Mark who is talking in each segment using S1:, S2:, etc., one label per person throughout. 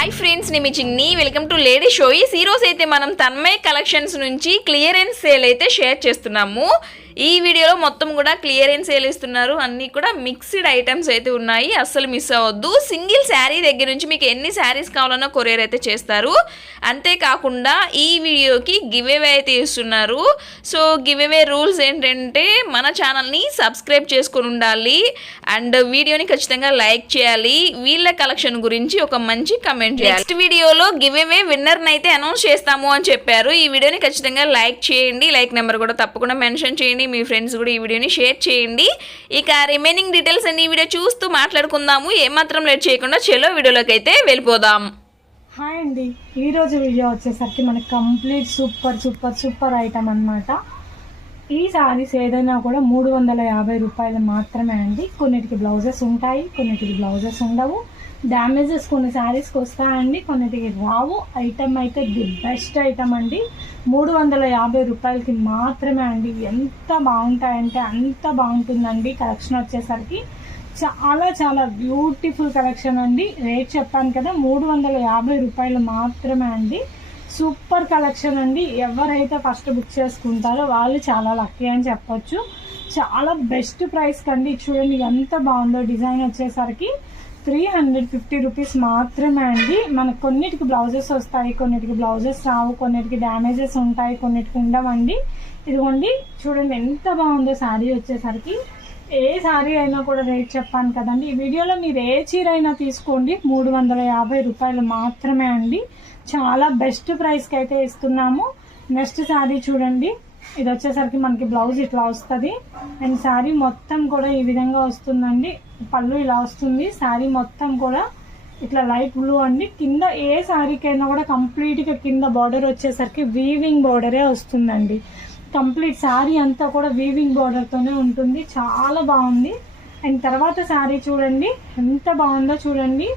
S1: Hi friends నేను మీ చిన్ని. Welcome to lady షోయిస్ ఈ అయితే మనం తన్మయ్ కలెక్షన్స్ నుంచి క్లియరెన్స్ సేల్ అయితే షేర్ చేస్తున్నాము. ఈ వీడియోలో మొత్తం కూడా క్లియరెన్స్ సేల్ ఇస్తున్నారు. అన్నీ కూడా మిక్స్డ్ ఐటమ్స్ అయితే ఉన్నాయి. అస్సలు మిస్ అవ్వద్దు. సింగిల్ శారీ దగ్గర నుంచి మీకు ఎన్ని శారీస్ కావాలన్నా కొరియర్ అయితే చేస్తారు. అంతేకాకుండా ఈ వీడియోకి గివ్ అవే అయితే ఇస్తున్నారు. సో గివ్ అవే రూల్స్ ఏంటంటే మన ఛానల్ని సబ్స్క్రైబ్ చేసుకొని ఉండాలి. అండ్ వీడియోని ఖచ్చితంగా లైక్ చేయాలి. వీళ్ళ కలెక్షన్ గురించి ఒక మంచి కమెంట్ చేయాలి. నెక్స్ట్ వీడియోలో గివ్ అవే విన్నర్ అయితే అనౌన్స్ చేస్తాము అని చెప్పారు. ఈ వీడియోని ఖచ్చితంగా లైక్ చేయండి. లైక్ నెంబర్ కూడా తప్పకుండా మెన్షన్ చేయండి. మీ ఫ్రెండ్స్ కూడా ఈ వీడియోని షేర్ చేయండి. ఇక రిమైనింగ్ డీటెయిల్స్ అన్ని ఈ వీడియో చూస్తూ మాట్లాడుకుందాము. ఏమాత్రం లేట్ చేయకుండా చెలో వీడియోలోకి అయితే వెళ్ళిపోదాం.
S2: హాయ్ అండి. ఈరోజు వీడియో వచ్చేసరికి మనకి complete super super super item అనమాట ఈ శారీస్ ఏదైనా కూడా మూడు వందల యాభై రూపాయలు మాత్రమే అండి. కొన్నిటికి బ్లౌజెస్ ఉంటాయి కొన్నిటికి బ్లౌజెస్ ఉండవు. డ్యామేజెస్ కొన్ని శారీస్కి వస్తాయండి కొన్నిటికి రావు. ఐటమ్ అయితే ది బెస్ట్ ఐటమ్ అండి. మూడు వందల యాభై రూపాయలకి మాత్రమే అండి. ఎంత బాగుంటాయంటే అంత బాగుంటుందండి కలెక్షన్ వచ్చేసరికి. చాలా చాలా బ్యూటిఫుల్ కలెక్షన్ అండి. రేట్ చెప్పాను కదా మూడు వందల యాభై రూపాయలు మాత్రమే అండి. సూపర్ కలెక్షన్ అండి. ఎవరైతే ఫస్ట్ బుక్ చేసుకుంటారో వాళ్ళు చాలా లక్కీ అని చెప్పొచ్చు. చాలా బెస్ట్ ప్రైస్కి అండి చూడండి ఎంత బాగుందో డిజైన్ వచ్చేసరికి. త్రీ హండ్రెడ్ ఫిఫ్టీ రూపీస్ మాత్రమే అండి. మనకు కొన్నిటికి బ్లౌజెస్ వస్తాయి కొన్నిటికి బ్లౌజెస్ రావు కొన్నిటికి డ్యామేజెస్ ఉంటాయి కొన్నిటికి ఉండవండి. ఇదిగోండి చూడండి ఎంత బాగుందో శారీ వచ్చేసరికి. ఏ శారీ అయినా కూడా రేట్ చెప్పాను కదండి. ఈ వీడియోలో మీరు ఏ చీర అయినా తీసుకోండి. మూడు వందల యాభై రూపాయలు మాత్రమే అండి. చాలా బెస్ట్ ప్రైస్కి అయితే ఇస్తున్నాము. నెక్స్ట్ శారీ చూడండి. ఇది వచ్చేసరికి మనకి బ్లౌజ్ ఇట్లా వస్తుంది. అండ్ శారీ మొత్తం కూడా ఈ విధంగా వస్తుందండి. పళ్ళు ఇలా వస్తుంది. శారీ మొత్తం కూడా ఇట్లా లైట్ బ్లూ అండి. కింద ఏ శారీకైనా కూడా కంప్లీట్గా కింద బార్డర్ వచ్చేసరికి వీవింగ్ బార్డరే వస్తుందండి. కంప్లీట్ శారీ అంతా కూడా వీవింగ్ బార్డర్తోనే ఉంటుంది. చాలా బాగుంది. అండ్ తర్వాత శారీ చూడండి. ఎంత బాగుందో చూడండి.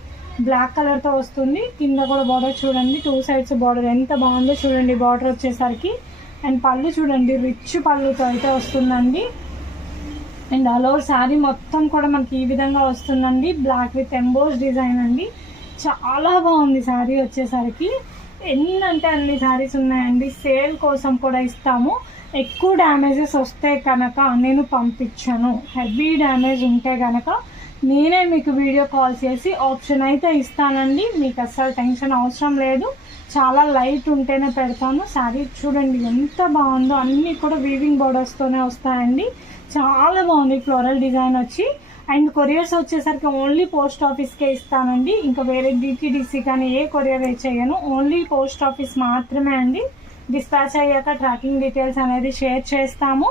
S2: బ్లాక్ కలర్తో వస్తుంది. కింద కూడా బార్డర్ చూడండి. టూ సైడ్స్ బార్డర్ ఎంత బాగుందో చూడండి. బార్డర్ వచ్చేసరికి అండ్ పళ్ళు చూడండి రిచ్ పళ్ళుతో అయితే వస్తుందండి. అండ్ ఆల్ ఓవర్ శారీ మొత్తం కూడా మనకి ఈ విధంగా వస్తుందండి. బ్లాక్ విత్ ఎంబోస్ డిజైన్ అండి. చాలా బాగుంది శారీ వచ్చేసరికి. ఎన్ని అంటే అన్ని శారీస్ ఉన్నాయండి. సేల్ కోసం కూడా ఇస్తాము. ఎక్కువ డ్యామేజెస్ వస్తే కనుక నేను పంపించాను. హెవీ డ్యామేజ్ ఉంటే కనుక నేనే మీకు వీడియో కాల్ చేసి ఆప్షన్ అయితే ఇస్తానండి. మీకు అస్సలు టెన్షన్ అవసరం లేదు. చాలా లైట్ ఉంటేనే పెడతాను. శారీ చూడండి ఎంత బాగుందో. అన్నీ కూడా వీవింగ్ బోర్డర్స్తోనే వస్తాయండి. చాలా బాగుంది ఫ్లోరల్ డిజైన్ వచ్చి. అండ్ కొరియర్స్ వచ్చేసరికి ఓన్లీ పోస్ట్ ఆఫీస్కే ఇస్తానండి. ఇంకా వేరే డిటీడీసీ కానీ ఏ కొరియర్ చేయను. ఓన్లీ పోస్ట్ ఆఫీస్ మాత్రమే అండి. డిస్పాచ్ అయ్యాక ట్రాకింగ్ డీటెయిల్స్ అనేది షేర్ చేస్తాము.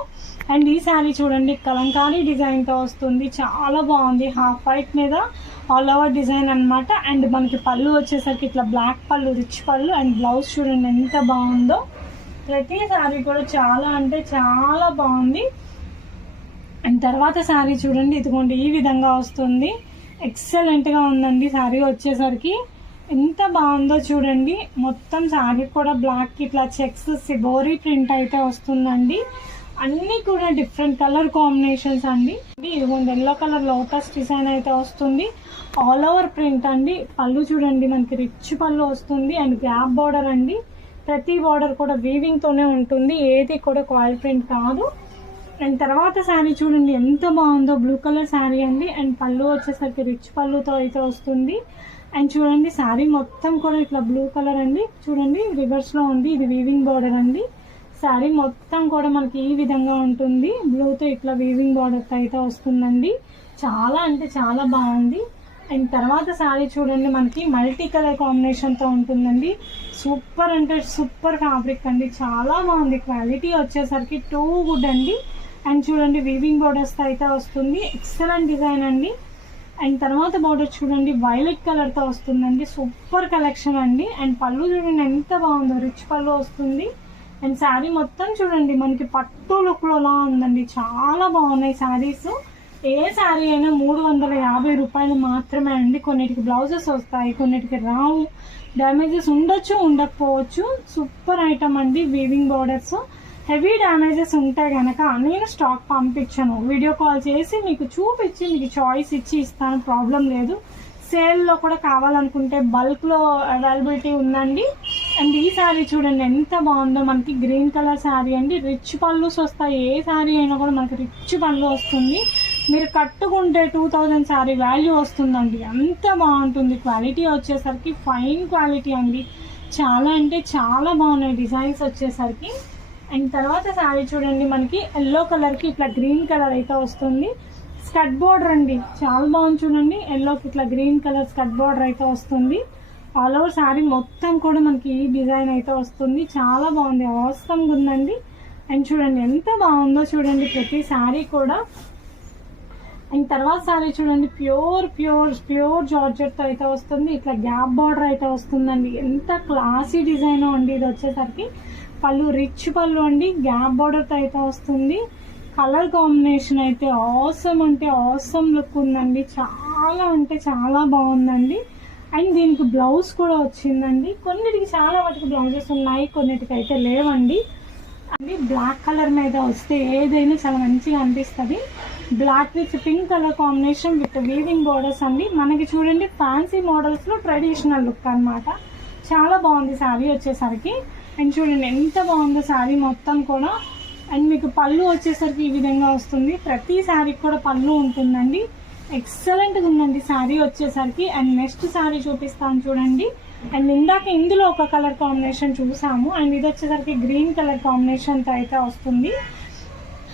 S2: అండ్ ఈ శారీ చూడండి కలంకారీ డిజైన్తో వస్తుంది. చాలా బాగుంది. హాఫ్ వైట్ మీద ఆల్ ఓవర్ డిజైన్ అన్నమాట. అండ్ మనకి పళ్ళు వచ్చేసరికి ఇట్లా బ్లాక్ పళ్ళు రిచ్ పళ్ళు అండ్ బ్లౌజ్ చూడండి ఎంత బాగుందో. ప్రతి శారీ కూడా చాలా అంటే చాలా బాగుంది. అండ్ తర్వాత శారీ చూడండి ఇదిగోండి ఈ విధంగా వస్తుంది. ఎక్సలెంట్గా ఉందండి. శారీ వచ్చేసరికి ఎంత బాగుందో చూడండి. మొత్తం శారీ కూడా బ్లాక్ ఇట్లా చెక్స్ సిబోరీ ప్రింట్ అయితే వస్తుందండి. అన్నీ కూడా డిఫరెంట్ కలర్ కాంబినేషన్స్ అండి. ఇదిగోండి ఎల్లో కలర్ లోటస్ డిజైన్ అయితే వస్తుంది. ఆల్ ఓవర్ ప్రింట్ అండి. పళ్ళు చూడండి మనకి రిచ్ పళ్ళు వస్తుంది. అండ్ గ్యాప్ బార్డర్ అండి. ప్రతి బార్డర్ కూడా వీవింగ్తోనే ఉంటుంది. ఏది కూడా కాయిల్ ప్రింట్ కాదు. అండ్ తర్వాత శారీ చూడండి ఎంత బాగుందో బ్లూ కలర్ శారీ అండి. అండ్ పళ్ళు వచ్చేసరికి రిచ్ పళ్ళుతో అయితే వస్తుంది. అండ్ చూడండి శారీ మొత్తం కూడా ఇట్లా బ్లూ కలర్ అండి. చూడండి రివర్స్లో ఉంది. ఇది వీవింగ్ బార్డర్ అండి. శారీ మొత్తం కూడా మనకి ఈ విధంగా ఉంటుంది. బ్లూతో ఇట్లా వీవింగ్ బార్డర్ అయితే వస్తుందండి. చాలా అంటే చాలా బాగుంది. అండ్ తర్వాత శారీ చూడండి మనకి మల్టీ కలర్ కాంబినేషన్తో ఉంటుందండి. సూపర్ అంటే సూపర్ ఫ్యాబ్రిక్ అండి. చాలా బాగుంది. క్వాలిటీ వచ్చేసరికి టూ గుడ్ అండి. అండ్ చూడండి వీవింగ్ బార్డర్స్తో అయితే వస్తుంది. ఎక్సలెంట్ డిజైన్ అండి. అండ్ తర్వాత బార్డర్ చూడండి వైలెట్ కలర్తో వస్తుందండి. సూపర్ కలెక్షన్ అండి. అండ్ పళ్ళు చూడండి ఎంత బాగుందో. రిచ్ పళ్ళు వస్తుంది. అండ్ శారీ మొత్తం చూడండి మనకి పట్టు లుక్లోలా ఉందండి. చాలా బాగున్నాయి శారీస్. ఏ శారీ అయినా మూడు వందల యాభై రూపాయలు మాత్రమే అండి. కొన్నిటికి బ్లౌజెస్ వస్తాయి కొన్నిటికి రావు. డ్యామేజెస్ ఉండొచ్చు ఉండకపోవచ్చు. సూపర్ ఐటమ్ అండి వీవింగ్ బార్డర్స్ హెవీ డ్యామేజెస్ ఉంటే కనుక నేను స్టాక్ పంపించాను. వీడియో కాల్ చేసి మీకు చూపించి మీకు చాయిస్ ఇచ్చి ఇస్తాను ప్రాబ్లం లేదు. సేల్లో కూడా కావాలనుకుంటే బల్క్లో అవైలబిలిటీ ఉందండి. అండ్ ఈ శారీ చూడండి ఎంత బాగుందో. మనకి గ్రీన్ కలర్ శారీ అండి. రిచ్ పళ్ళుస్ వస్తాయి. ఏ శారీ అయినా కూడా మనకి రిచ్ పళ్ళు వస్తుంది. మీరు కట్టుకుంటే టూ థౌజండ్ శారీ వాల్యూ వస్తుందండి. అంత బాగుంటుంది. క్వాలిటీ వచ్చేసరికి ఫైన్ క్వాలిటీ అండి. చాలా అంటే చాలా బాగున్నాయి. డిజైన్స్ వచ్చేసరికి అండ్ తర్వాత శారీ చూడండి మనకి ఎల్లో కలర్కి ఇట్లా గ్రీన్ కలర్ అయితే వస్తుంది. స్కట్ బోర్డర్ అండి చాలా బాగుంది చూడండి. ఎల్లోకి ఇట్లా గ్రీన్ కలర్ స్కట్ బోర్డర్ అయితే వస్తుంది. ఆల్ ఓవర్ శారీ మొత్తం కూడా మనకి ఈ డిజైన్ అయితే వస్తుంది. చాలా బాగుంది అవసరంగా ఉందండి. అండ్ చూడండి ఎంత బాగుందో చూడండి ప్రతి శారీ కూడా. అండ్ తర్వాత శారీ చూడండి ప్యూర్ ప్యూర్ ప్యూర్ జార్జెట్తో అయితే వస్తుంది. ఇట్లా గ్యాప్ బార్డర్ అయితే వస్తుందండి. ఎంత క్లాసీ డిజైన్ అండి ఇది వచ్చేసరికి. పళ్ళు రిచ్ పళ్ళు అండి. గ్యాప్ బార్డర్తో అయితే వస్తుంది. కలర్ కాంబినేషన్ అయితే ఆసమ్ అంటే ఆసమ్ లుక్ ఉందండి. చాలా అంటే చాలా బాగుందండి. అండ్ దీనికి బ్లౌజ్ కూడా వచ్చిందండి. కొన్నిటికి చాలా వాటికి బ్లౌజెస్ ఉన్నాయి కొన్నిటికి అయితే లేవండి. అండి బ్లాక్ కలర్ మీద వస్తే ఏదైనా చాలా మంచిగా అనిపిస్తుంది. Black with pink colour combination with weaving borders అండి. మనకి చూడండి ఫ్యాన్సీ మోడల్స్లో ట్రెడిషనల్ లుక్ అనమాట చాలా బాగుంది శారీ వచ్చేసరికి. అండ్ చూడండి ఎంత బాగుందో శారీ మొత్తం కూడా. అండ్ మీకు పళ్ళు వచ్చేసరికి ఈ విధంగా వస్తుంది. ప్రతి శారీకి కూడా పళ్ళు ఉంటుందండి. ఎక్సలెంట్గా ఉందండి శారీ వచ్చేసరికి. అండ్ నెక్స్ట్ శారీ చూపిస్తాను చూడండి. అండ్ ఇందాక ఇందులో ఒక కలర్ కాంబినేషన్ చూసాము. అండ్ ఇది వచ్చేసరికి గ్రీన్ కలర్ కాంబినేషన్తో అయితే వస్తుంది.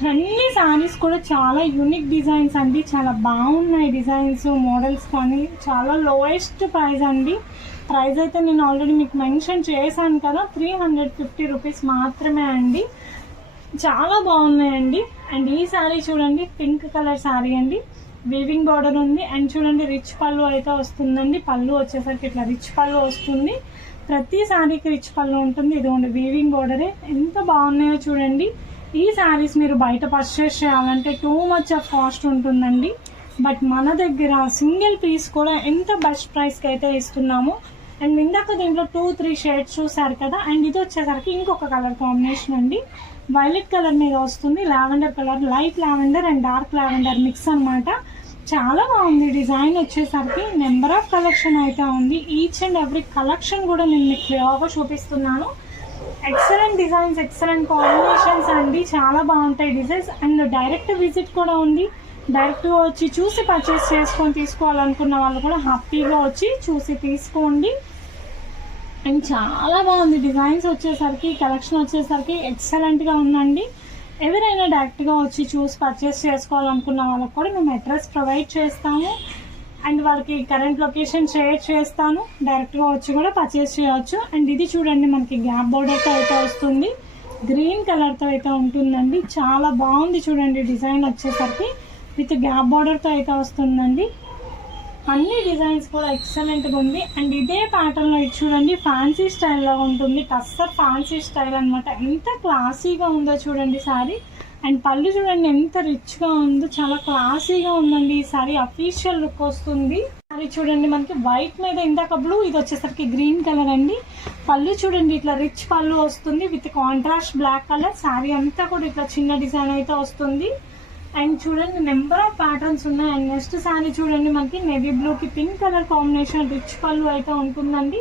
S2: అన్ని శారీస్ కూడా చాలా యూనిక్ డిజైన్స్ అండి. చాలా బాగున్నాయి డిజైన్స్ మోడల్స్ కానీ. చాలా లోయెస్ట్ ప్రైస్ అండి. ప్రైస్ అయితే నేను ఆల్రెడీ మీకు మెన్షన్ చేశాను కదా త్రీ హండ్రెడ్ ఫిఫ్టీ రూపీస్ మాత్రమే అండి. చాలా బాగున్నాయండి. అండ్ ఈ శారీ చూడండి పింక్ కలర్ శారీ అండి. వీవింగ్ బార్డర్ ఉంది. అండ్ చూడండి రిచ్ పళ్ళు అయితే వస్తుందండి. పళ్ళు వచ్చేసరికి ఇట్లా రిచ్ పళ్ళు వస్తుంది. ప్రతి శారీకి రిచ్ పళ్ళు ఉంటుంది. ఇదిగోండి వీవింగ్ బార్డరే ఎంత బాగున్నాయో చూడండి. ఈ శారీస్ మీరు బయట పర్చేస్ చేయాలంటే టూ మచ్ ఆఫ్ కాస్ట్ ఉంటుందండి. బట్ మన దగ్గర సింగిల్ పీస్ కూడా ఎంత బెస్ట్ ప్రైస్కి అయితే ఇస్తున్నాము అండ్ ఇందాక దీంట్లో టూ త్రీ షేడ్స్ చూసారు కదా అండ్ ఇది వచ్చేసరికి ఇంకొక కలర్ కాంబినేషన్ అండి. వైలెట్ కలర్ మీద వస్తుంది lavender colour light lavender and dark lavender mix అన్నమాట. చాలా బాగుంది డిజైన్ వచ్చేసరికి నెంబర్ ఆఫ్ కలెక్షన్ అయితే ఉంది. ఈచ్ అండ్ ఎవ్రీ కలెక్షన్ కూడా నేను మీకు క్లియర్గా చూపిస్తున్నాను. ఎక్సలెంట్ డిజైన్స్ ఎక్సలెంట్ కాంబినేషన్స్ అండి. చాలా బాగుంటాయి డిజైన్స్ అండ్ డైరెక్ట్ విజిట్ కూడా ఉంది. డైరెక్ట్గా వచ్చి చూసి పర్చేస్ చేసుకొని తీసుకోవాలనుకున్న వాళ్ళు కూడా హ్యాపీగా వచ్చి చూసి తీసుకోండి. అండ్ చాలా బాగుంది. డిజైన్స్ వచ్చేసరికి కలెక్షన్ వచ్చేసరికి ఎక్సలెంట్గా ఉందండి. ఎవరైనా డైరెక్ట్గా వచ్చి చూసి పర్చేస్ చేసుకోవాలనుకున్న వాళ్ళకి కూడా మేము అడ్రస్ ప్రొవైడ్ చేస్తాము. అండ్ వాళ్ళకి కరెంట్ లొకేషన్ షేర్ చేస్తాను. డైరెక్ట్గా వచ్చి కూడా పర్చేస్ చేయవచ్చు అండ్ ఇది చూడండి మనకి గ్యాప్ బోర్డర్తో అయితే వస్తుంది. గ్రీన్ కలర్తో అయితే ఉంటుందండి. చాలా బాగుంది చూడండి డిజైన్ వచ్చేసరికి. విత్ గ్యాప్ బార్డర్తో అయితే వస్తుందండి. అన్ని డిజైన్స్ కూడా ఎక్సలెంట్గా ఉంది. అండ్ ఇదే ప్యాటర్న్లో ఇది చూడండి ఫ్యాన్సీ స్టైల్లో ఉంటుంది. టస్సర్ ఫ్యాన్సీ స్టైల్ అనమాట ఎంత క్లాసీగా ఉందో చూడండి సారీ. అండ్ పళ్ళు చూడండి ఎంత రిచ్గా ఉందో చాలా క్లాసీగా ఉందండి. ఈ సారీ అఫీషియల్ లుక్ వస్తుంది. సారీ చూడండి మనకి వైట్ మీద ఇందాక బ్లూ ఇది వచ్చేసరికి గ్రీన్ కలర్ అండి. పళ్ళు చూడండి ఇట్లా రిచ్ పళ్ళు వస్తుంది with contrast black colour sari అంతా కూడా ఇట్లా చిన్న డిజైన్ అయితే వస్తుంది. అండ్ చూడండి నెంబర్ ఆఫ్ ప్యాటర్న్స్ ఉన్నాయి అండ్ నెక్స్ట్ శారీ చూడండి మనకి నెవీ బ్లూకి పింక్ కలర్ కాంబినేషన్ రిచ్ పళ్ళు అయితే ఉంటుందండి.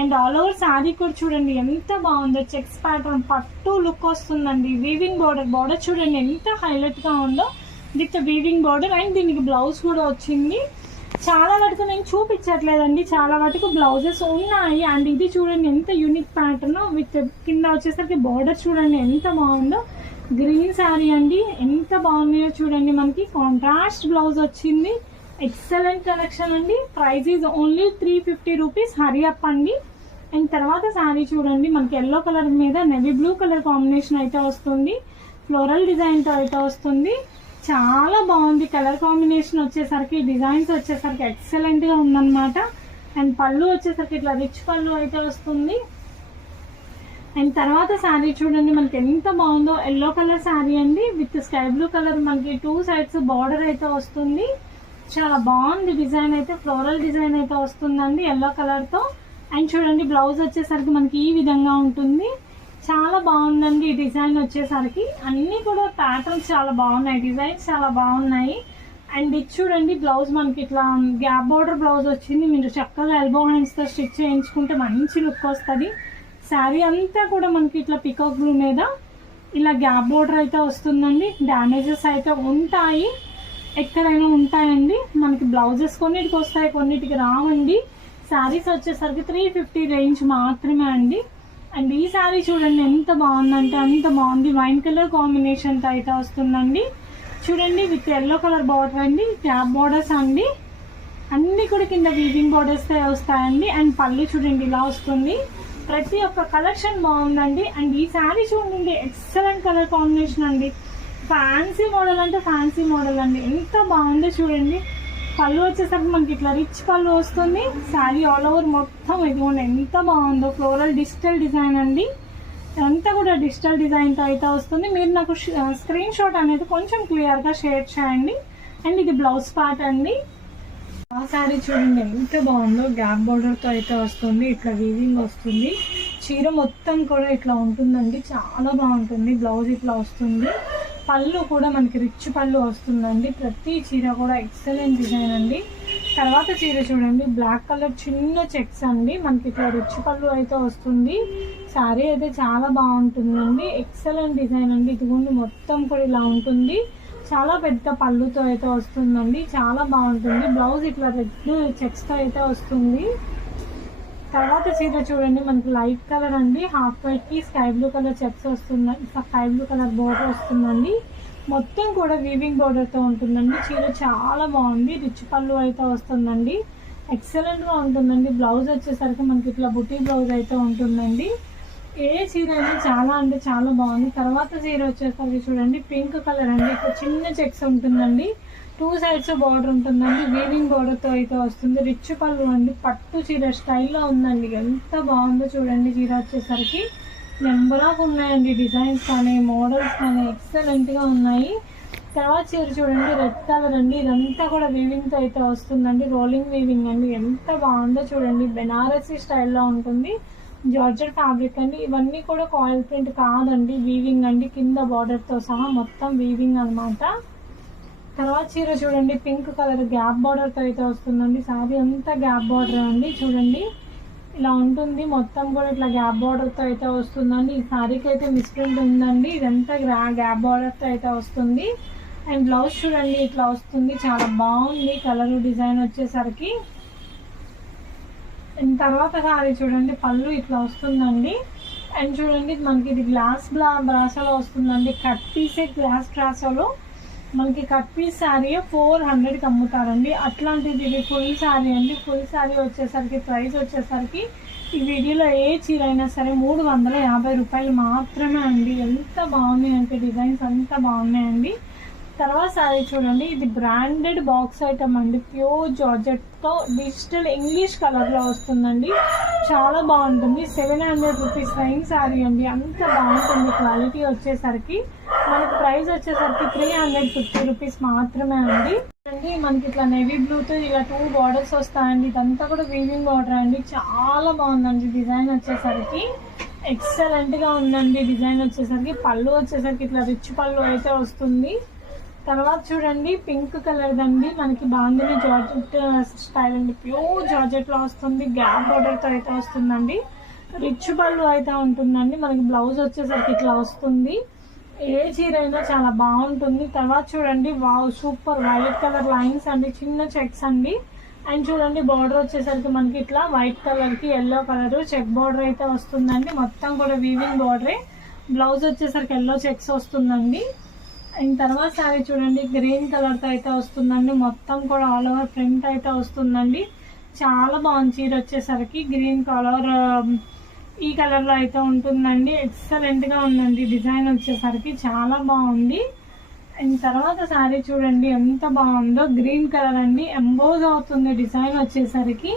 S2: అండ్ ఆల్ ఓవర్ శారీ కూడా చూడండి ఎంత బాగుందో. చెక్స్ ప్యాటర్న్ పట్టు లుక్ వస్తుందండి. వీవింగ్ బార్డర్ బార్డర్ చూడండి ఎంత హైలైట్గా ఉందో. విత్ వీవింగ్ బార్డర్ అండ్ దీనికి బ్లౌజ్ కూడా వచ్చింది. చాలా వరకు నేను చూపించట్లేదండి. చాలా వరకు బ్లౌజెస్ ఉన్నాయి. అండ్ ఇది చూడండి ఎంత యూనిక్ ప్యాటర్న్ విత్ కింద వచ్చేసరికి బార్డర్ చూడండి ఎంత బాగుందో. గ్రీన్ శారీ అండి ఎంత బాగున్నాయో చూడండి మనకి. కాంట్రాస్ట్ బ్లౌజ్ వచ్చింది. ఎక్సలెంట్ కలెక్షన్ అండి. Price is only three fifty rupees hurry up అండి. అండ్ తర్వాత శారీ చూడండి. మనకి ఎల్లో కలర్ మీద నెవీ బ్లూ కలర్ కాంబినేషన్ అయితే వస్తుంది. ఫ్లోరల్ డిజైన్తో అయితే వస్తుంది. చాలా బాగుంది. కలర్ కాంబినేషన్ వచ్చేసరికి డిజైన్స్ వచ్చేసరికి ఎక్సలెంట్గా ఉందన్నమాట. అండ్ పళ్ళు వచ్చేసరికి ఇట్లా రిచ్ పళ్ళు అయితే వస్తుంది. అండ్ తర్వాత శారీ చూడండి. మనకి ఎంత బాగుందో ఎల్లో కలర్ శారీ అండి. విత్ స్కై బ్లూ కలర్ మనకి టూ సైడ్స్ బార్డర్ అయితే వస్తుంది. చాలా బాగుంది డిజైన్ అయితే. ఫ్లోరల్ డిజైన్ అయితే వస్తుందండి ఎల్లో కలర్తో అండ్ చూడండి బ్లౌజ్ వచ్చేసరికి మనకి ఈ విధంగా ఉంటుంది. చాలా బాగుందండి ఈ డిజైన్ వచ్చేసరికి. అన్నీ కూడా ప్యాటర్న్స్ చాలా బాగున్నాయి డిజైన్స్ చాలా బాగున్నాయి. అండ్ ఇది చూడండి బ్లౌజ్ మనకి ఇట్లా గ్యాప్ బార్డర్ బ్లౌజ్ వచ్చింది. మీరు చక్కగా ఎల్బో హ్యాండ్స్తో స్టిచ్ చేయించుకుంటే మంచి లుక్ వస్తుంది. శారీ అంతా కూడా మనకి ఇట్లా పికాక్ బ్లూ మీద ఇలా గ్యాప్ బార్డర్ అయితే వస్తుందండి. డ్యామేజెస్ అయితే ఉంటాయి. ఎక్కడైనా ఉంటాయండి. మనకి బ్లౌజెస్ కొన్నిటికి వస్తాయి కొన్నిటికి రావండి. శారీస్ వచ్చేసరికి త్రీ ఫిఫ్టీ రేంజ్ మాత్రమే అండి. అండ్ ఈ శారీ చూడండి ఎంత బాగుందంటే అంత బాగుంది. వైన్ కలర్ కాంబినేషన్తో అయితే వస్తుందండి. చూడండి విత్ ఎల్లో కలర్ బార్డర్ అండి క్యాప్ బార్డర్స్ అండి. అన్నీ కూడా కింద వీవింగ్ బార్డర్స్ వస్తాయండి. అండ్ పళ్ళు చూడండి ఇలా వస్తుంది. ప్రతి ఒక్క కలెక్షన్ బాగుందండి. అండ్ ఈ శారీ చూడండి ఎక్సలెంట్ కలర్ కాంబినేషన్ అండి. ఫ్యాన్సీ మోడల్ అంటే ఫ్యాన్సీ మోడల్ అండి. ఎంత బాగుందో చూడండి. పళ్ళు వచ్చేసరికి మనకి ఇట్లా రిచ్ పళ్ళు వస్తుంది. శారీ ఆల్ ఓవర్ మొత్తం ఇదిగోండి ఎంత బాగుందో. ఫ్లోరల్ డిజిటల్ డిజైన్ అండి. అంతా కూడా డిజిటల్ డిజైన్తో అయితే వస్తుంది. మీరు నాకు స్క్రీన్ షాట్ అనేది కొంచెం క్లియర్గా షేర్ చేయండి. అండ్ ఇది బ్లౌజ్ పార్ట్ అండి. ఆ శారీ చూడండి. ఎంత బాగుందో. గ్యాప్ బోర్డర్తో అయితే వస్తుంది. ఇట్లా వీవింగ్ వస్తుంది. చీర మొత్తం కూడా ఇట్లా ఉంటుందండి. చాలా బాగుంటుంది. బ్లౌజ్ ఇట్లా వస్తుంది. పళ్ళు కూడా మనకి రిచ్ పళ్ళు వస్తుందండి. ప్రతి చీర కూడా ఎక్సలెంట్ డిజైన్ అండి. తర్వాత చీర చూడండి బ్లాక్ కలర్ చిన్న చెక్స్ అండి. మనకి ఇట్లా రిచ్ పళ్ళు అయితే వస్తుంది. శారీ అయితే చాలా బాగుంటుందండి. ఎక్సలెంట్ డిజైన్ అండి. ఇదిగోండి మొత్తం కూడా ఇలా ఉంటుంది. చాలా పెద్ద పళ్ళుతో అయితే వస్తుందండి. చాలా బాగుంటుంది. బ్లౌజ్ ఇట్లా రెడ్ చెక్స్తో అయితే వస్తుంది. తర్వాత చీర చూడండి మనకి లైట్ కలర్ అండి. హాఫ్ వైట్కి స్కై బ్లూ కలర్ చెక్స్ వస్తున్నాయి. స్కై బ్లూ కలర్ బోర్డర్ వస్తుందండి. మొత్తం కూడా వీవింగ్ బోర్డర్తో ఉంటుందండి. చీర చాలా బాగుంది. రిచ్ పళ్ళు అయితే వస్తుందండి. ఎక్సలెంట్గా ఉంటుందండి. బ్లౌజ్ వచ్చేసరికి మనకి ఇట్లా బుటీ బ్లౌజ్ అయితే ఉంటుందండి. ఏ చీర అయినా చాలా అంటే చాలా బాగుంది. తర్వాత చీర వచ్చేసరికి చూడండి పింక్ కలర్ అండి. ఇక్కడ చిన్న చెక్స్ ఉంటుందండి. టూ సైడ్స్ బార్డర్ ఉంటుందండి. వీవింగ్ బార్డర్తో అయితే వస్తుంది. రిచ్ పళ్ళు అండి. పట్టు చీర స్టైల్లో ఉందండి. ఎంత బాగుందో చూడండి చీర వచ్చేసరికి నెంబర్ ఆఫ్ ఉన్నాయండి. డిజైన్స్ కానీ మోడల్స్ కానీ ఎక్సలెంట్గా ఉన్నాయి. తర్వాత చీర చూడండి. రెడ్ కలర్ అండి. ఇదంతా కూడా వీవింగ్తో అయితే వస్తుందండి. రోలింగ్ వీవింగ్ అండి. ఎంత బాగుందో చూడండి. బెనారసీ స్టైల్లో ఉంటుంది. జార్జెట్ ఫ్యాబ్రిక్ అండి. ఇవన్నీ కూడా కాయిల్ ప్రింట్ కాదండి. వీవింగ్ అండి. కింద బార్డర్తో సహా మొత్తం వీవింగ్ అన్నమాట. తర్వాత చీర చూడండి పింక్ కలర్ గ్యాప్ బార్డర్తో అయితే వస్తుందండి. సారీ అంతా గ్యాప్ బార్డర్ అండి. చూడండి ఇలా ఉంటుంది. మొత్తం కూడా ఇట్లా గ్యాప్ బార్డర్తో అయితే వస్తుందండి. ఈ సారీకి అయితే మిస్ప్రింట్ ఉందండి. ఇదంతా గ్రా గ్యాప్ బార్డర్తో అయితే వస్తుంది. అండ్ బ్లౌజ్ చూడండి ఇట్లా వస్తుంది. చాలా బాగుంది. కలర్ డిజైన్ వచ్చేసరికి. అండ్ తర్వాత సారీ చూడండి పళ్ళు ఇట్లా వస్తుందండి. అండ్ చూడండి మనకి ఇది గ్లాస్ బ్లా బ్రాసలో వస్తుందండి. కట్ పీసే గ్లాస్ బ్రాసలో మనకి కట్ పీస్ శారీ ఫోర్ హండ్రెడ్కి అమ్ముతారండి. అట్లాంటిది ఇది ఫుల్ శారీ అండి. ఫుల్ శారీ వచ్చేసరికి ప్రైస్ వచ్చేసరికి ఈ వీడియోలో ఏ చీర అయినా సరే మూడు వందల యాభై రూపాయలు మాత్రమే అండి. ఎంత బాగున్నాయి అంటే డిజైన్స్ అంత బాగున్నాయండి. తర్వాత శారీ చూడండి ఇది బ్రాండెడ్ బాక్స్ ఐటమ్ అండి. ప్యూర్ జార్జెట్తో డిజిటల్ ఇంగ్లీష్ కలర్లో వస్తుందండి. చాలా బాగుంటుంది. Seven hundred rupees rain sari అండి. అంత బాగుంటుంది. క్వాలిటీ వచ్చేసరికి మనకి ప్రైస్ వచ్చేసరికి త్రీ హండ్రెడ్ ఫిఫ్టీ రూపీస్ మాత్రమే అండి. అండి మనకి ఇట్లా నెవీ బ్లూతో ఇలా టూ బార్డర్స్ వస్తాయండి. ఇదంతా కూడా వీవింగ్ బార్డర్ అండి. చాలా బాగుందండి డిజైన్ వచ్చేసరికి. ఎక్సలెంట్గా ఉందండి డిజైన్ వచ్చేసరికి. పళ్ళు వచ్చేసరికి ఇట్లా రిచ్ పళ్ళు అయితే వస్తుంది. తర్వాత చూడండి పింక్ కలర్ దండి. మనకి బాగుంది జార్జెట్ స్టైల్ అండి ప్యూర్ జార్జెట్లో వస్తుంది. గ్యాప్ బార్డర్తో అయితే వస్తుందండి. రిచ్ పళ్ళు అయితే ఉంటుందండి. మనకి బ్లౌజ్ వచ్చేసరికి ఇట్లా వస్తుంది. ఏ చీర అయినా చాలా బాగుంటుంది. తర్వాత చూడండి wow super white colour lines అండి. చిన్న చెక్స్ అండి. అండ్ చూడండి బార్డర్ వచ్చేసరికి మనకి ఇట్లా వైట్ కలర్కి ఎల్లో కలర్ చెక్ బార్డర్ అయితే వస్తుందండి. మొత్తం కూడా వీవింగ్ బార్డరే. బ్లౌజ్ వచ్చేసరికి ఎల్లో చెక్స్ వస్తుందండి. అండ్ తర్వాత శారీ చూడండి గ్రీన్ కలర్తో అయితే వస్తుందండి. మొత్తం కూడా ఆల్ ఓవర్ ప్రింట్ అయితే వస్తుందండి. చాలా బాగుంది చీర వచ్చేసరికి. గ్రీన్ కలర్ ఈ కలర్లో అయితే ఉంటుందండి. ఎక్సలెంట్గా ఉందండి డిజైన్ వచ్చేసరికి. చాలా బాగుంది. అండ్ తర్వాత శారీ చూడండి ఎంత బాగుందో. గ్రీన్ కలర్ అండి. ఎంబోజ్ అవుతుంది డిజైన్ వచ్చేసరికి.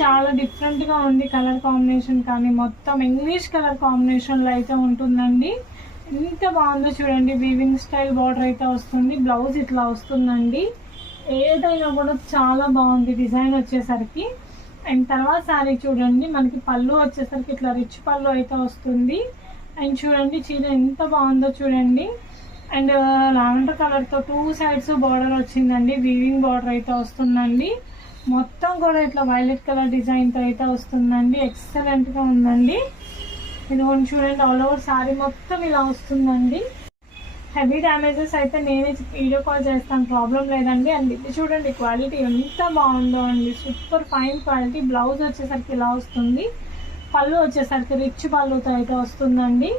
S2: చాలా డిఫరెంట్గా ఉంది కలర్ కాంబినేషన్ కానీ. మొత్తం ఇంగ్లీష్ కలర్ కాంబినేషన్లో అయితే ఉంటుందండి. ఎంత బాగుందో చూడండి. వీవింగ్ స్టైల్ బార్డర్ అయితే వస్తుంది. బ్లౌజ్ ఇట్లా వస్తుందండి. ఏదైనా కూడా చాలా బాగుంది. డిజైన్ వచ్చేసరికి. అండ్ తర్వాత శారీ చూడండి. మనకి పళ్ళు వచ్చేసరికి ఇట్లా రిచ్ పళ్ళు అయితే వస్తుంది. అండ్ చూడండి చీర ఎంత బాగుందో చూడండి. అండ్ లావెండర్ కలర్తో టూ సైడ్స్ బార్డర్ వచ్చిందండి. వీవింగ్ బార్డర్ అయితే వస్తుందండి. మొత్తం కూడా ఇట్లా వైలెట్ కలర్ డిజైన్తో అయితే వస్తుందండి. ఎక్సలెంట్గా ఉందండి. ఇదిగోండి కొంచెం చూడండి ఆల్ ఓవర్ శారీ మొత్తం ఇలా వస్తుందండి. హెవీ డ్యామేజెస్ అయితే నేనే వీడియో కాల్ చేస్తాను. ప్రాబ్లం లేదండి. అండ్ ఇది చూడండి క్వాలిటీ ఎంత బాగుందో అండి. సూపర్ ఫైన్ క్వాలిటీ బ్లౌజ్ వచ్చేసరికి ఇలా వస్తుంది. పళ్ళు వచ్చేసరికి రిచ్ పళ్ళుతో అయితే వస్తుందండి.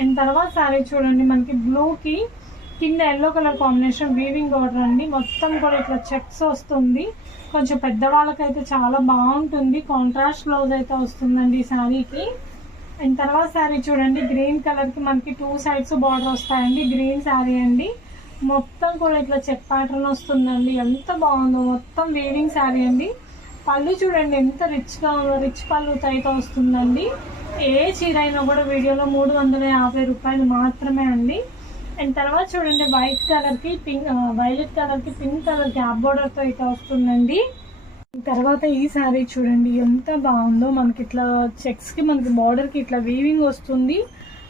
S2: అండ్ తర్వాత శారీ చూడండి మనకి బ్లూకి కింద yellow colour combination weaving border అండి. మొత్తం కూడా ఇట్లా చెక్స్ వస్తుంది. కొంచెం పెద్దవాళ్ళకైతే చాలా బాగుంటుంది. కాంట్రాస్ట్ బ్లౌజ్ అయితే వస్తుందండి ఈ శారీకి అండ్ తర్వాత శారీ చూడండి గ్రీన్ కలర్కి మనకి టూ సైడ్స్ బార్డర్ వస్తాయండి గ్రీన్ శారీ అండి. మొత్తం కూడా ఇట్లా చెక్ ప్యాటర్న్ వస్తుందండి. ఎంత బాగుందో మొత్తం వీవింగ్ శారీ అండి. పళ్ళు చూడండి ఎంత రిచ్గా ఉందో రిచ్ పళ్ళు అయితే వస్తుందండి. ఏ చీర అయినా కూడా వీడియోలో మూడు వందల యాభై రూపాయలు మాత్రమే అండి. అండ్ తర్వాత చూడండి వైట్ కలర్కి పింక్ వైలెట్ కలర్కి పింక్ కలర్ గ్యాప్ బోర్డర్తో అయితే వస్తుందండి. తర్వాత ఈ శారీ చూడండి ఎంత బాగుందో. మనకి ఇట్లా చెక్స్కి మనకి బార్డర్కి ఇట్లా వీవింగ్ వస్తుంది.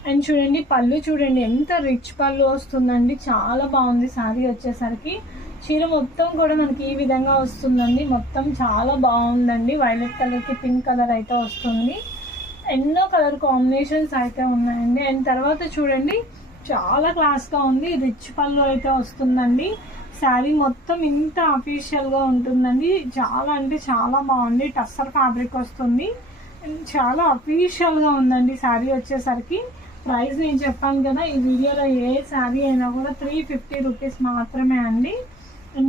S2: అండ్ చూడండి పళ్ళు చూడండి ఎంత రిచ్ పళ్ళు వస్తుందండి. చాలా బాగుంది శారీ వచ్చేసరికి. చీర మొత్తం కూడా మనకి ఈ విధంగా వస్తుందండి. మొత్తం చాలా బాగుందండి. వైలెట్ కలర్కి పింక్ కలర్ అయితే వస్తుంది. ఎన్నో కలర్ కాంబినేషన్స్ అయితే ఉన్నాయండి. అండ్ తర్వాత చూడండి చాలా క్లాస్గా ఉంది. రిచ్ పళ్ళు అయితే వస్తుందండి. శారీ మొత్తం ఇంత అఫీషియల్గా ఉంటుందండి. చాలా అంటే చాలా బాగుంది. టస్సర్ ఫ్యాబ్రిక్ వస్తుంది. చాలా అఫీషియల్గా ఉందండి శారీ వచ్చేసరికి. ప్రైస్ నేను చెప్పాను కదా ఈ వీడియోలో ఏ శారీ అయినా కూడా త్రీ ఫిఫ్టీ రూపీస్ మాత్రమే అండి.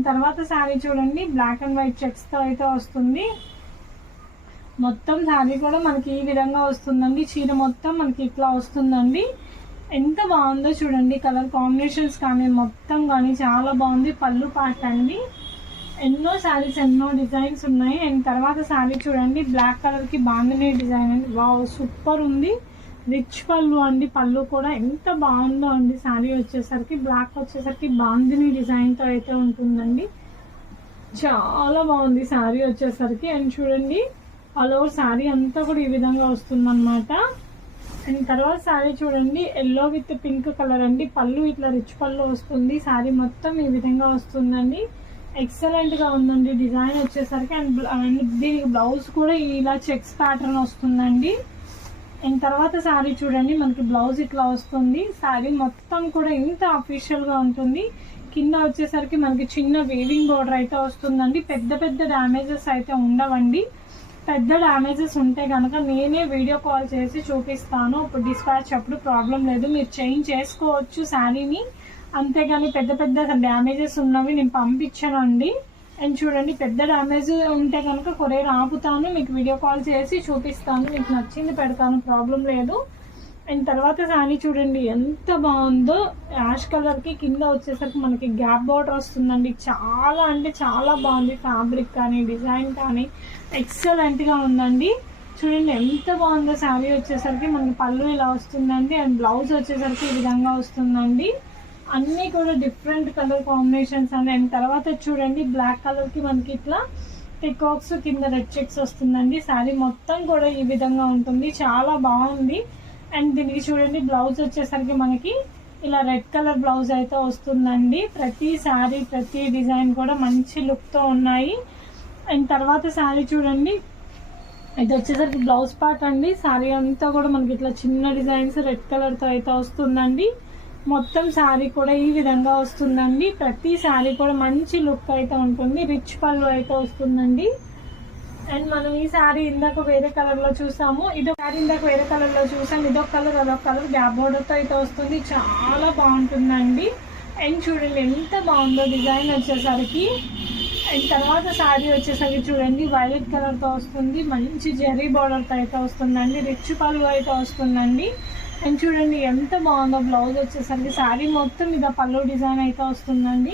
S2: తర్వాత శారీ చూడండి బ్లాక్ అండ్ వైట్ చెక్స్తో అయితే వస్తుంది. మొత్తం శారీ కూడా మనకి ఈ విధంగా వస్తుందండి. చీర మొత్తం మనకి ఇట్లా వస్తుందండి. ఎంత బాగుందో చూడండి. కలర్ కాంబినేషన్స్ కానీ మొత్తం కానీ చాలా బాగుంది. పళ్ళు పాట అండి. ఎన్నో శారీస్ ఎన్నో డిజైన్స్ ఉన్నాయి. అండ్ తర్వాత శారీ చూడండి. బ్లాక్ కలర్కి బాందిని డిజైన్ అండి. వావ్ సూపర్ ఉంది. రిచ్ పళ్ళు అండి. పళ్ళు కూడా ఎంత బాగుందో అండి. శారీ వచ్చేసరికి బ్లాక్ వచ్చేసరికి బాందిని డిజైన్తో అయితే ఉంటుందండి. చాలా బాగుంది శారీ వచ్చేసరికి. అండ్ చూడండి ఆల్ ఓవర్ శారీ అంతా కూడా ఈ విధంగా వస్తుందన్నమాట. అండ్ తర్వాత శారీ చూడండి ఎల్లో విత్ పింక్ కలర్ అండి. పళ్ళు ఇట్లా రిచ్ పళ్ళు వస్తుంది. శారీ మొత్తం ఈ విధంగా వస్తుందండి. ఎక్సలెంట్గా ఉందండి. డిజైన్ వచ్చేసరికి అండ్ అండ్ దీనికి బ్లౌజ్ కూడా ఇలా చెక్స్ ప్యాటర్న్ వస్తుందండి. అండ్ తర్వాత శారీ చూడండి మనకి బ్లౌజ్ ఇట్లా వస్తుంది. శారీ మొత్తం కూడా ఇంత అఫీషియల్గా ఉంటుంది. కింద వచ్చేసరికి మనకి చిన్న వేవింగ్ బోర్డర్ అయితే వస్తుందండి. పెద్ద పెద్ద డ్యామేజెస్ అయితే ఉండవండి. పెద్ద డ్యామేజెస్ ఉంటే కనుక నేనే వీడియో కాల్ చేసి చూపిస్తాను. ఇప్పుడు డిస్పాచ్ అప్పుడు ప్రాబ్లం లేదు. మీరు చేంజ్ చేసుకోవచ్చు శారీని. అంతేగాని పెద్ద పెద్ద డ్యామేజెస్ ఉన్నవి నేను పంపించానండి. అండ్ చూడండి పెద్ద డ్యామేజ్ ఉంటే కనుక కొరియర్ ఆపుతాను. మీకు వీడియో కాల్ చేసి చూపిస్తాను. మీకు నచ్చింది పెడతాను ప్రాబ్లం లేదు. అండ్ తర్వాత శారీ చూడండి ఎంత బాగుందో. యాష్ కలర్కి కింద వచ్చేసరికి మనకి గ్యాప్ బార్డర్ వస్తుందండి. చాలా అంటే చాలా బాగుంది ఫ్యాబ్రిక్ కానీ డిజైన్ కానీ. ఎక్సలెంట్గా ఉందండి. చూడండి ఎంత బాగుందో శారీ వచ్చేసరికి మనకి పళ్ళు ఇలా వస్తుందండి అండ్ బ్లౌజ్ వచ్చేసరికి ఈ విధంగా వస్తుందండి. అన్నీ కూడా డిఫరెంట్ కలర్ కాంబినేషన్స్ అండి. అండ్ తర్వాత చూడండి బ్లాక్ కలర్కి మనకి ఇట్లా పికాక్స్ కింద రెడ్ చెక్స్ వస్తుందండి. శారీ మొత్తం కూడా ఈ విధంగా ఉంటుంది. చాలా బాగుంది. అండ్ దీనికి చూడండి బ్లౌజ్ వచ్చేసరికి మనకి ఇలా రెడ్ కలర్ బ్లౌజ్ అయితే వస్తుందండి. ప్రతి శారీ ప్రతి డిజైన్ కూడా మంచి లుక్తో ఉన్నాయి. అండ్ తర్వాత శారీ చూడండి. ఇది వచ్చేసరికి బ్లౌజ్ పార్ట్ అండి. శారీ అంతా కూడా మనకి ఇట్లా చిన్న డిజైన్స్ రెడ్ కలర్తో అయితే వస్తుందండి. మొత్తం శారీ కూడా ఈ విధంగా వస్తుందండి. ప్రతి శారీ కూడా మంచి లుక్ అయితే ఉంటుంది. రిచ్ పళ్ళు అయితే వస్తుందండి. అండ్ మనం ఈ శారీ ఇందాక వేరే కలర్లో చూసాము. ఇది శారీ ఇందాక వేరే కలర్లో చూసాం ఇదొక కలర్ అదొక కలర్. గ్యాప్ బోర్డర్తో అయితే వస్తుంది. చాలా బాగుంటుందండి. అండ్ చూడండి ఎంత బాగుందో డిజైన్ వచ్చేసరికి. అండ్ తర్వాత శారీ వచ్చేసరికి చూడండి వైలెట్ కలర్తో వస్తుంది మంచి జెర్రీ బార్డర్తో అయితే వస్తుందండి రిచ్ పళ్ళు అయితే వస్తుందండి. అండ్ చూడండి ఎంత బాగుందో బ్లౌజ్ వచ్చేసరికి శారీ మొత్తం మీద పళ్ళు డిజైన్ అయితే వస్తుందండి.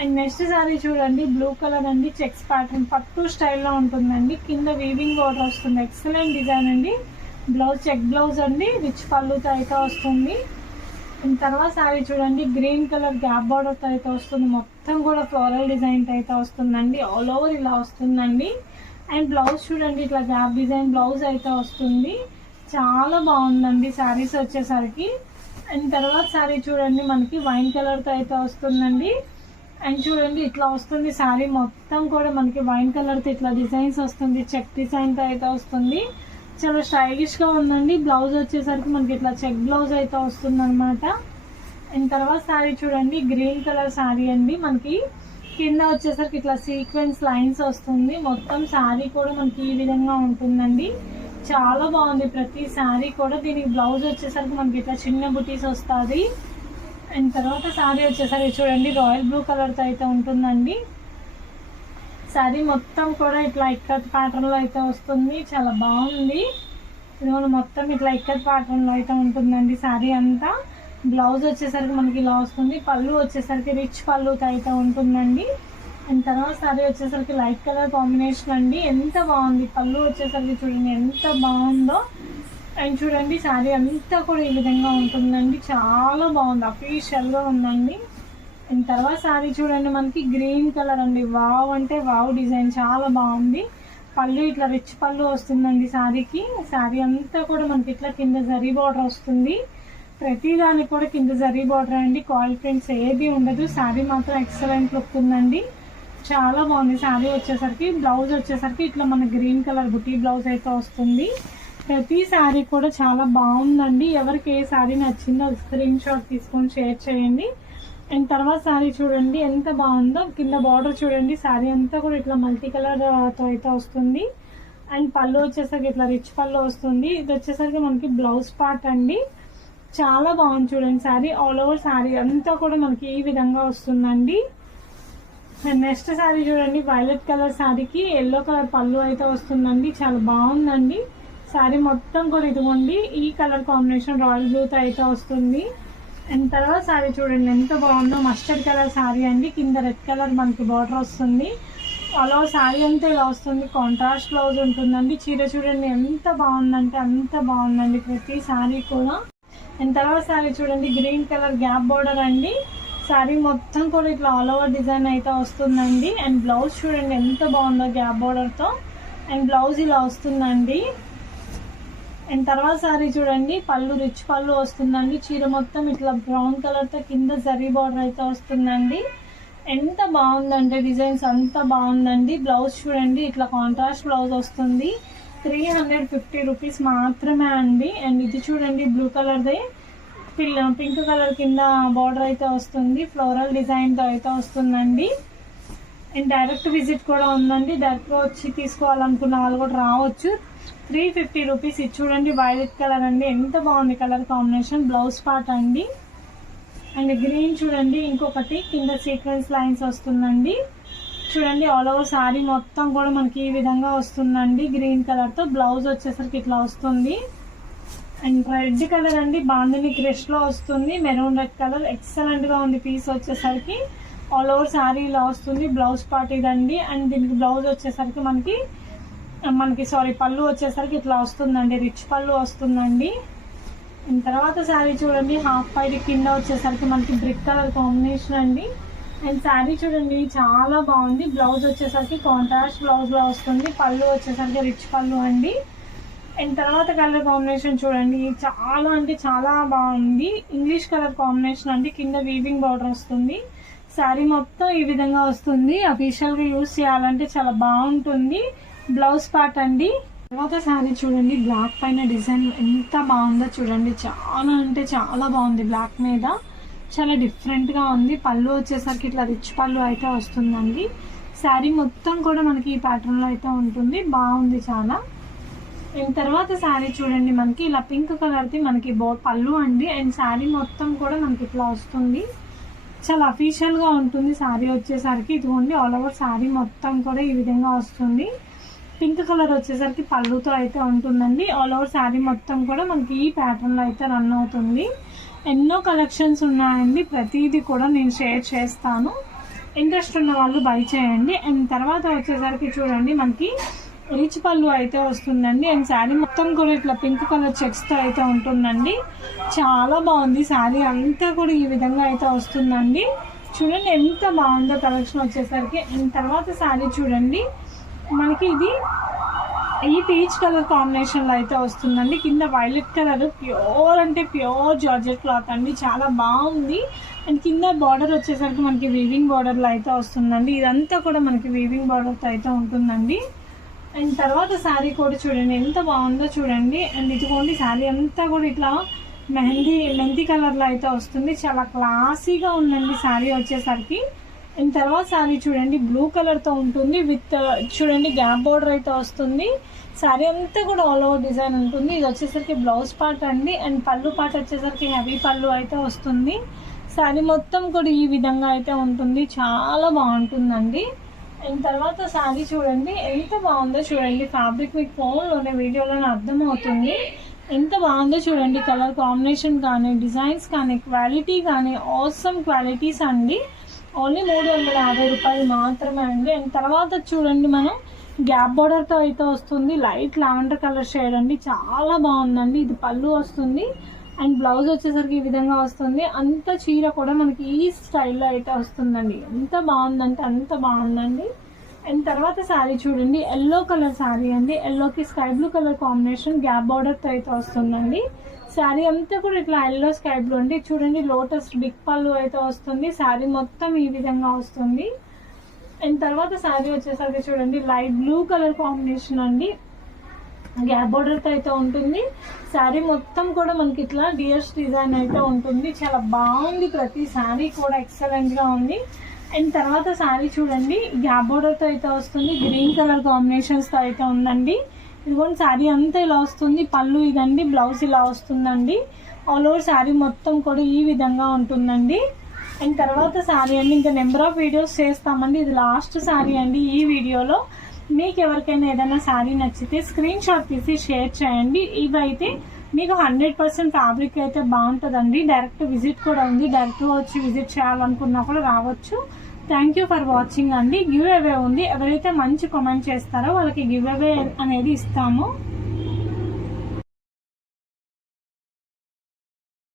S2: అండ్ నెక్స్ట్ శారీ చూడండి బ్లూ కలర్ అండి చెక్స్ ప్యాటర్న్ పట్టు స్టైల్లో ఉంటుందండి. కింద వీవింగ్ బోర్డర్ వస్తుంది ఎక్సలెంట్ డిజైన్ అండి. బ్లౌజ్ చెక్ బ్లౌజ్ అండి రిచ్ పళ్ళుతో అయితే వస్తుంది. తర్వాత శారీ చూడండి గ్రీన్ కలర్ గ్యాప్ బార్డర్తో అయితే వస్తుంది. మొత్తం కూడా ఫ్లోరల్ డిజైన్ అయితే వస్తుందండి. ఆల్ ఓవర్ ఇలా వస్తుందండి. అండ్ బ్లౌజ్ చూడండి ఇట్లా గ్యాప్ డిజైన్ బ్లౌజ్ అయితే వస్తుంది. చాలా బాగుందండి శారీస్ వచ్చేసరికి. అండ్ తర్వాత శారీ చూడండి మనకి వైన్ కలర్తో అయితే వస్తుందండి. అండ్ చూడండి ఇట్లా వస్తుంది శారీ మొత్తం కూడా మనకి వైన్ కలర్తో ఇట్లా డిజైన్స్ వస్తుంది. చెక్ డిజైన్తో అయితే వస్తుంది. చాలా స్టైలిష్గా ఉందండి. బ్లౌజ్ వచ్చేసరికి మనకి ఇట్లా చెక్ బ్లౌజ్ అయితే వస్తుంది అనమాట అండ్ తర్వాత శారీ చూడండి గ్రీన్ కలర్ శారీ అండి. మనకి కింద వచ్చేసరికి ఇట్లా సీక్వెన్స్ లైన్స్ వస్తుంది. మొత్తం శారీ కూడా మనకి ఈ విధంగా ఉంటుందండి. చాలా బాగుంది. ప్రతి సారీ కూడా దీనికి బ్లౌజ్ వచ్చేసరికి మనకి ఇట్లా చిన్న బుటీస్ వస్తుంది. అండ్ తర్వాత శారీ వచ్చేసరికి చూడండి రాయల్ బ్లూ కలర్తో అయితే ఉంటుందండి. శారీ మొత్తం కూడా ఇట్లా ఇక్కత్ ప్యాటర్న్లో అయితే వస్తుంది. చాలా బాగుంది. ఇదిగోండి మొత్తం ఇట్లా ఇక్కత్ ప్యాటర్న్లో అయితే ఉంటుందండి శారీ అంతా. బ్లౌజ్ వచ్చేసరికి మనకి ఇలా వస్తుంది. పళ్ళు వచ్చేసరికి రిచ్ పళ్ళుతో అయితే ఉంటుందండి. అండ్ తర్వాత శారీ వచ్చేసరికి లైట్ కలర్ కాంబినేషన్ అండి. ఎంత బాగుంది. పళ్ళు వచ్చేసరికి చూడండి ఎంత బాగుందో. అండ్ చూడండి శారీ అంతా కూడా ఈ విధంగా ఉంటుందండి. చాలా బాగుంది. అఫీషియల్గా ఉందండి. అండ్ తర్వాత శారీ చూడండి మనకి గ్రీన్ కలర్ అండి. వావ్ అంటే వావ్ డిజైన్ చాలా బాగుంది. పళ్ళు ఇట్లా రిచ్ పళ్ళు వస్తుందండి శారీకి. శారీ అంతా కూడా మనకి ఇట్లా కింద జరీ బార్డర్ వస్తుంది. ప్రతి దానికి కూడా కింద జరీ బార్డర్ అండి. కాల్ ప్రింట్స్ ఏది ఉండదు. శారీ మాత్రం ఎక్సలెంట్ లుక్ ఉందండి. చాలా బాగుంది శారీ వచ్చేసరికి. బ్లౌజ్ వచ్చేసరికి ఇట్లా మన గ్రీన్ కలర్ బుటీ బ్లౌజ్ అయితే వస్తుంది. ప్రతి శారీ కూడా చాలా బాగుందండి. ఎవరికి ఏ శారీ నచ్చిందో స్క్రీన్ షాట్ తీసుకొని షేర్ చేయండి. అండ్ తర్వాత సారీ చూడండి ఎంత బాగుందో. కింద బార్డర్ చూడండి సారీ అంతా కూడా ఇట్లా మల్టీ కలర్ uh, తో అయితే వస్తుంది. అండ్ పళ్ళు వచ్చేసరికి ఇట్లా రిచ్ పళ్ళు వస్తుంది. ఇది వచ్చేసరికి మనకి బ్లౌజ్ పార్ట్ అండి. చాలా బాగుంది చూడండి సారీ ఆల్ ఓవర్ సారీ అంతా కూడా మనకి ఈ విధంగా వస్తుందండి. అండ్ నెక్స్ట్ సారీ చూడండి వైలెట్ కలర్ సారీకి ఎల్లో కలర్ పళ్ళు అయితే వస్తుందండి. చాలా బాగుందండి. సారీ మొత్తం కూడా ఇదిగోండి ఈ కలర్ కాంబినేషన్ రాయల్ బ్లూతో అయితే వస్తుంది. అండ్ తర్వాత సారీ చూడండి ఎంత బాగుందో. మస్టర్డ్ కలర్ సారీ అండి. కింద రెడ్ కలర్ మనకి బార్డర్ వస్తుంది. అలా సారీ అంతా ఇలా వస్తుంది. కాంట్రాస్ట్ బ్లౌజ్ ఉంటుందండి. చీర చూడండి ఎంత బాగుందంటే అంత బాగుందండి ప్రతి సారీ కూడా. అండ్ తర్వాత సారీ చూడండి గ్రీన్ కలర్ గ్యాప్ బార్డర్ అండి. సారీ మొత్తం కూడా ఇట్లా ఆల్ ఓవర్ డిజైన్ అయితే వస్తుందండి. అండ్ బ్లౌజ్ చూడండి ఎంత బాగుందో గ్యాప్ బార్డర్తో అండ్ బ్లౌజ్ ఇలా వస్తుందండి. అండ్ తర్వాత సారీ చూడండి పళ్ళు రిచ్ పళ్ళు వస్తుందండి. చీర మొత్తం ఇట్లా బ్రౌన్ కలర్తో కింద జరీ బార్డర్ అయితే వస్తుందండి. ఎంత బాగుందంటే డిజైన్స్ అంత బాగుందండి. బ్లౌజ్ చూడండి ఇట్లా కాంట్రాస్ట్ బ్లౌజ్ వస్తుంది. త్రీ హండ్రెడ్ ఫిఫ్టీ రూపీస్ మాత్రమే అండి. అండ్ ఇది చూడండి బ్లూ కలర్ది పిల్ల పింక్ కలర్ కింద బార్డర్ అయితే వస్తుంది. ఫ్లోరల్ డిజైన్తో అయితే వస్తుందండి. అండ్ డైరెక్ట్ విజిట్ కూడా ఉందండి. డైరెక్ట్గా వచ్చి తీసుకోవాలనుకున్న వాళ్ళు కూడా రావచ్చు. త్రీ ఫిఫ్టీ రూపీస్ ఇది చూడండి వైలెట్ కలర్ అండి. ఎంత బాగుంది కలర్ కాంబినేషన్ బ్లౌజ్ పార్ట్ అండి. అండ్ గ్రీన్ చూడండి ఇంకొకటి కింద సీక్వెన్స్ లైన్స్ వస్తుందండి. చూడండి ఆల్ ఓవర్ శారీ మొత్తం కూడా మనకి ఈ విధంగా వస్తుందండి. గ్రీన్ కలర్తో బ్లౌజ్ వచ్చేసరికి ఇట్లా వస్తుంది. అండ్ రెడ్ కలర్ అండి బాందిని క్రిష్లో వస్తుంది. మెరూన్ రెడ్ కలర్ ఎక్సలెంట్గా ఉంది పీస్ వచ్చేసరికి. ఆల్ ఓవర్ శారీ ఇలా వస్తుంది బ్లౌజ్ పార్ట్ ఇదండి. అండ్ దీనికి బ్లౌజ్ వచ్చేసరికి మనకి మనకి సారీ పళ్ళు వచ్చేసరికి ఇట్లా వస్తుందండి రిచ్ పళ్ళు వస్తుందండి. తర్వాత శారీ చూడండి హాఫ్ పైడ్ కింద వచ్చేసరికి మనకి బ్రిక్ కలర్ కాంబినేషన్ అండి. అండ్ శారీ చూడండి చాలా బాగుంది. బ్లౌజ్ వచ్చేసరికి కాంట్రాస్ట్ బ్లౌజ్లో వస్తుంది. పళ్ళు వచ్చేసరికి రిచ్ పళ్ళు అండి. అండ్ తర్వాత కలర్ కాంబినేషన్ చూడండి చాలా అంటే చాలా బాగుంది. ఇంగ్లీష్ కలర్ కాంబినేషన్ అండి కింద వీవింగ్ బార్డర్ వస్తుంది. శారీ మొత్తం ఈ విధంగా వస్తుంది. అఫీషియల్గా యూస్ చేయాలంటే చాలా బాగుంటుంది. బ్లౌజ్ పార్ట్ అండి. తర్వాత శారీ చూడండి బ్లాక్ పైన డిజైన్ ఎంత బాగుందో చూడండి. చాలా అంటే చాలా బాగుంది బ్లాక్ మీద. చాలా డిఫరెంట్గా ఉంది. పళ్ళు వచ్చేసరికి ఇట్లా రిచ్ పళ్ళు అయితే వస్తుందండి. శారీ మొత్తం కూడా మనకి ఈ ప్యాటర్న్లో అయితే ఉంటుంది. బాగుంది చాలా. అండ్ తర్వాత శారీ చూడండి మనకి. ఇలా పింక్ కలర్ది మనకి బో పళ్ళు అండి. అండ్ శారీ మొత్తం కూడా మనకి ఇట్లా వస్తుంది. చాలా అఫీషియల్గా ఉంటుంది. శారీ వచ్చేసరికి ఇదిగోండి ఆల్ ఓవర్ శారీ మొత్తం కూడా ఈ విధంగా వస్తుంది. పింక్ కలర్ వచ్చేసరికి పళ్ళుతో అయితే ఉంటుందండి. ఆల్ ఓవర్ శారీ మొత్తం కూడా మనకి ఈ ప్యాటర్న్లో అయితే రన్ అవుతుంది. ఎన్నో కలెక్షన్స్ ఉన్నాయండి. ప్రతిదీ కూడా నేను షేర్ చేస్తాను. ఇంట్రెస్ట్ ఉన్న వాళ్ళు బై చేయండి. అండ్ తర్వాత వచ్చేసరికి చూడండి మనకి రిచ్ పళ్ళు అయితే వస్తుందండి. అండ్ శారీ మొత్తం కూడా ఇట్లా పింక్ కలర్ చెక్స్తో అయితే ఉంటుందండి. చాలా బాగుంది. శారీ అంతా కూడా ఈ విధంగా అయితే వస్తుందండి. చూడండి ఎంత బాగుందో కలెక్షన్ వచ్చేసరికి. అండ్ తర్వాత శారీ చూడండి. మనకి ఇది ఈ పీచ్ కలర్ కాంబినేషన్లో అయితే వస్తుందండి. కింద వైలెట్ కలర్ ప్యూర్ అంటే ప్యూర్ జార్జెట్ క్లాత్ అండి. చాలా బాగుంది. అండ్ కింద బార్డర్ వచ్చేసరికి మనకి వీవింగ్ బార్డర్లో అయితే వస్తుందండి. ఇదంతా కూడా మనకి వీవింగ్ బార్డర్తో అయితే ఉంటుందండి. అండ్ తర్వాత శారీ కూడా చూడండి. ఎంత బాగుందో చూడండి. అండ్ ఇదిగోండి శారీ అంతా కూడా ఇట్లా మెహందీ మెహందీ కలర్లో అయితే వస్తుంది. చాలా క్లాసీగా ఉందండి శారీ వచ్చేసరికి. అండ్ తర్వాత శారీ చూడండి బ్లూ కలర్తో ఉంటుంది విత్ uh, చూడండి గ్యాప్ బోర్డర్ అయితే వస్తుంది. శారీ అంతా కూడా ఆల్ ఓవర్ డిజైన్ ఉంటుంది. ఇది వచ్చేసరికి బ్లౌజ్ పార్ట్ అండి. అండ్ పళ్ళు పార్ట్ వచ్చేసరికి హెవీ పళ్ళు అయితే వస్తుంది. శారీ మొత్తం కూడా ఈ విధంగా అయితే ఉంటుంది. చాలా బాగుంటుందండి. అండ్ తర్వాత శారీ చూడండి ఎంత బాగుందో చూడండి. ఫ్యాబ్రిక్ మీకు ఫోన్లోనే వీడియోలోనే అర్థమవుతుంది. ఎంత బాగుందో చూడండి కలర్ కాంబినేషన్ కానీ డిజైన్స్ కానీ క్వాలిటీ కానీ ఆసమ్ క్వాలిటీస్ అండి. ఓన్లీ మూడు వందల యాభై రూపాయలు మాత్రమే అండి. అండ్ తర్వాత చూడండి మనం గ్యాప్ బార్డర్తో అయితే వస్తుంది. లైట్ లావెండర్ కలర్ షేడ్ అండి. చాలా బాగుందండి. ఇది పళ్ళు వస్తుంది. అండ్ బ్లౌజ్ వచ్చేసరికి ఈ విధంగా వస్తుంది. అంత చీర కూడా మనకి ఈ స్టైల్లో అయితే వస్తుందండి. ఎంత బాగుందంటే అంత బాగుందండి. అండ్ తర్వాత శారీ చూడండి. ఎల్లో కలర్ శారీ అండి. ఎల్లోకి sky blue colour combination gap బార్డర్తో అయితే వస్తుందండి. శారీ అంతా కూడా ఇట్లా ఎల్లో స్కై బ్లూ అండి. చూడండి లోటస్ బిగ్ పళ్ళు అయితే వస్తుంది. శారీ మొత్తం ఈ విధంగా వస్తుంది. అండ్ తర్వాత శారీ వచ్చేసరికి చూడండి లైట్ బ్లూ కలర్ కాంబినేషన్ అండి. గ్యాప్ బోర్డర్తో అయితే ఉంటుంది. శారీ మొత్తం కూడా మనకి ఇట్లా డియర్స్ డిజైన్ అయితే ఉంటుంది. చాలా బాగుంది ప్రతి శారీ కూడా ఎక్సలెంట్గా ఉంది. అండ్ తర్వాత శారీ చూడండి గ్యాప్ బోర్డర్తో అయితే వస్తుంది. గ్రీన్ కలర్ కాంబినేషన్స్తో అయితే ఉందండి. ఇదిగోండి శారీ అంతా ఇలా వస్తుంది. పళ్ళు ఇదండి బ్లౌజ్ ఇలా వస్తుందండి. ఆల్ ఓవర్ శారీ మొత్తం కూడా ఈ విధంగా ఉంటుందండి. అండ్ తర్వాత శారీ అండి ఇంకా నెంబర్ ఆఫ్ వీడియోస్ చేస్తామండి. ఇది లాస్ట్ శారీ అండి ఈ వీడియోలో. మీకు ఎవరికైనా ఏదైనా శారీ నచ్చితే స్క్రీన్ షాట్ తీసి షేర్ చేయండి. ఇవైతే మీకు హండ్రెడ్ పర్సెంట్ ఫ్యాబ్రిక్ అయితే బాగుంటుందండి. డైరెక్ట్ విజిట్ కూడా ఉంది. డైరెక్ట్గా వచ్చి విజిట్ చేయాలనుకున్నా కూడా రావచ్చు. థ్యాంక్ యూ ఫర్ వాచింగ్ అండి. గివ్ అవే ఉంది. ఎవరైతే మంచి కామెంట్ చేస్తారో వాళ్ళకి గివ్ అవే అనేది ఇస్తాము.